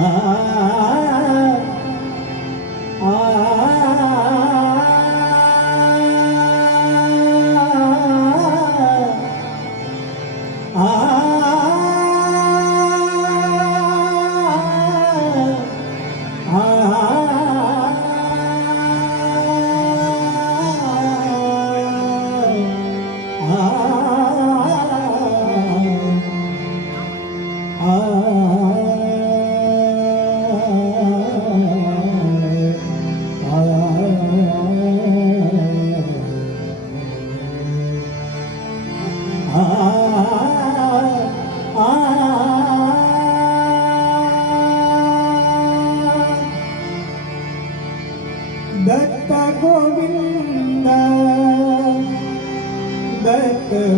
Ah.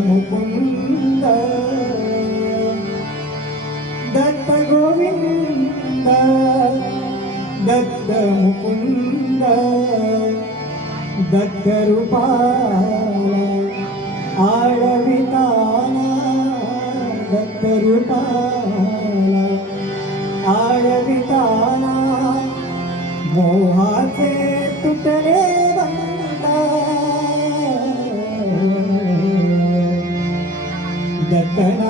Mukunda దత్త గోవింద దత్త ముకుంద దత్త రూపా Amen.